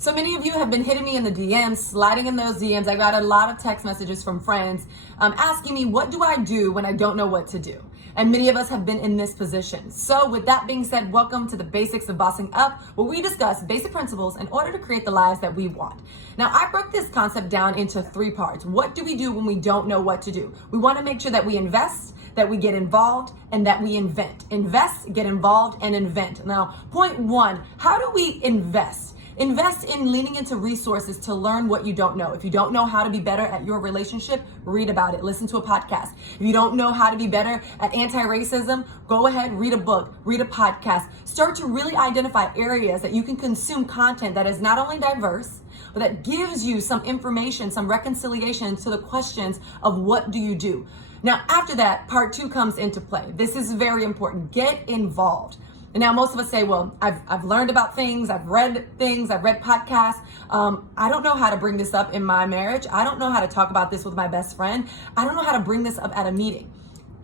So many of you have been hitting me in the DMs, sliding in those DMs. I got a lot of text messages from friends asking me, what do I do when I don't know what to do? And many of us have been in this position. So with that being said, welcome to the Basics of Bossing Up, where we discuss basic principles in order to create the lives that we want. Now, I broke this concept down into 3 parts. What do we do when we don't know what to do? We want to make sure that we invest, that we get involved, and that we invent. Invest, get involved, and invent. Now, point 1, how do we invest? Invest in leaning into resources to learn what you don't know. If you don't know how to be better at your relationship, read about it. Listen to a podcast. If you don't know how to be better at anti-racism, go ahead, read a book, read a podcast. Start to really identify areas that you can consume content that is not only diverse, but that gives you some information, some reconciliation to the questions of what do you do. Now, after that, part 2 comes into play. This is very important. Get involved. And now most of us say, well, I've learned about things, I've read podcasts. I don't know how to bring this up in my marriage. I don't know how to talk about this with my best friend. I don't know how to bring this up at a meeting.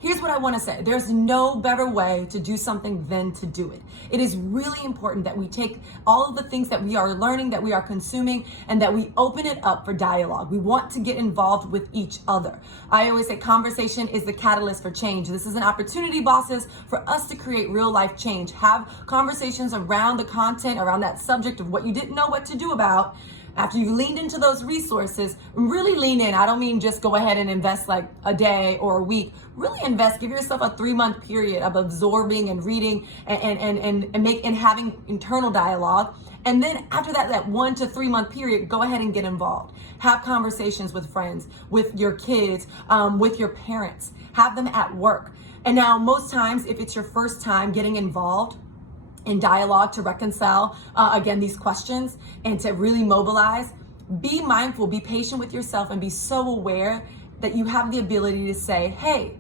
Here's what I want to say. There's no better way to do something than to do it. It is really important that we take all of the things that we are learning, that we are consuming, and that we open it up for dialogue. We want to get involved with each other. I always say conversation is the catalyst for change. This is an opportunity, bosses, for us to create real life change. Have conversations around the content, around that subject of what you didn't know what to do about. After you've leaned into those resources, really lean in. I don't mean just go ahead and invest like a day or a week. Really invest. Give yourself a 3-month period of absorbing and reading and having internal dialogue. And then after that 1 to 3 month period, go ahead and get involved. Have conversations with friends, with your kids, with your parents. Have them at work. And now most times, if it's your first time getting involved in dialogue to reconcile, again, these questions and to really mobilize, be mindful, be patient with yourself, and be so aware that you have the ability to say, hey,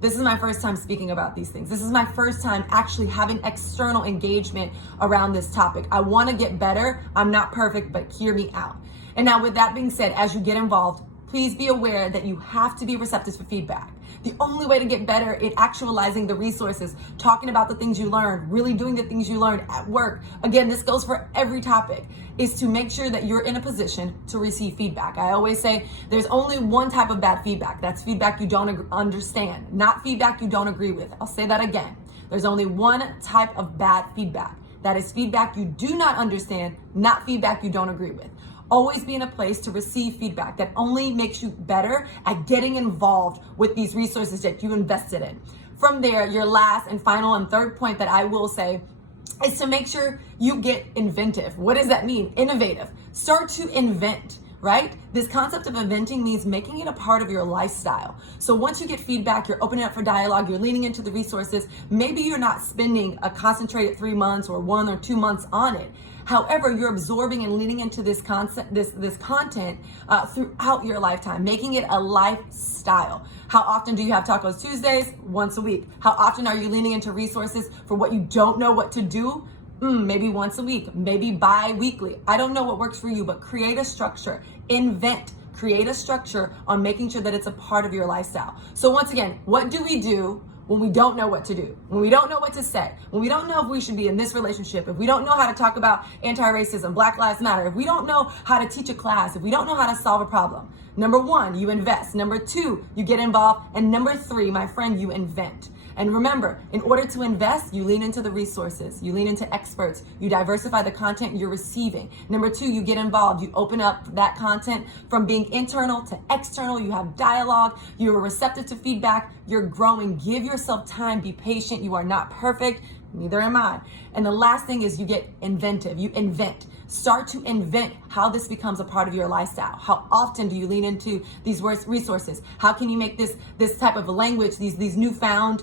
this is my first time speaking about these things. This is my first time actually having external engagement around this topic. I want to get better. I'm not perfect, but hear me out. And now with that being said, as you get involved, please be aware that you have to be receptive for feedback. The only way to get better at actualizing the resources, talking about the things you learned, really doing the things you learned at work, again, this goes for every topic, is to make sure that you're in a position to receive feedback. I always say there's only one type of bad feedback. That's feedback you don't understand, not feedback you don't agree with. I'll say that again. There's only one type of bad feedback. That is feedback you do not understand, not feedback you don't agree with. Always be in a place to receive feedback that only makes you better at getting involved with these resources that you invested in. From there, your last and final and third point that I will say is to make sure you get inventive. What does that mean? Innovative. Start to invent, right? This concept of inventing means making it a part of your lifestyle. So once you get feedback, you're opening up for dialogue, you're leaning into the resources. Maybe you're not spending a concentrated 3 months or 1 or 2 months on it. However, you're absorbing and leaning into this content throughout your lifetime, making it a lifestyle. How often do you have Tacos Tuesdays? Once a week. How often are you leaning into resources for what you don't know what to do? Maybe once a week, maybe bi-weekly. I don't know what works for you, but create a structure, invent, create a structure on making sure that it's a part of your lifestyle. So once again, what do we do when we don't know what to do, when we don't know what to say, when we don't know if we should be in this relationship, if we don't know how to talk about anti-racism, Black Lives Matter, if we don't know how to teach a class, if we don't know how to solve a problem? Number 1, you invest. Number 2, you get involved. And number 3, my friend, you invent. And remember, in order to invest, you lean into the resources, you lean into experts, you diversify the content you're receiving. Number 2, you get involved, you open up that content from being internal to external, you have dialogue, you're receptive to feedback, you're growing. Give yourself time, be patient, you are not perfect, neither am I. And the last thing is you get inventive, you invent. Start to invent how this becomes a part of your lifestyle. How often do you lean into these resources? How can you make this type of language, this newfound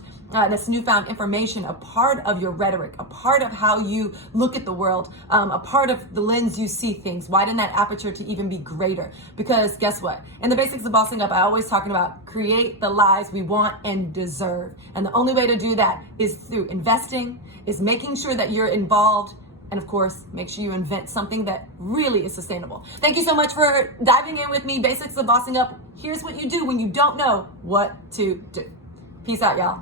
information a part of your rhetoric, a part of how you look at the world, a part of the lens you see things? Widen that aperture to even be greater. Because guess what? In the Basics of Bossing Up, I always talking about create the lives we want and deserve. And the only way to do that is through investing, is making sure that you're involved, and of course, make sure you invent something that really is sustainable. Thank you so much for diving in with me. Basics of Bossing Up. Here's what you do when you don't know what to do. Peace out, y'all.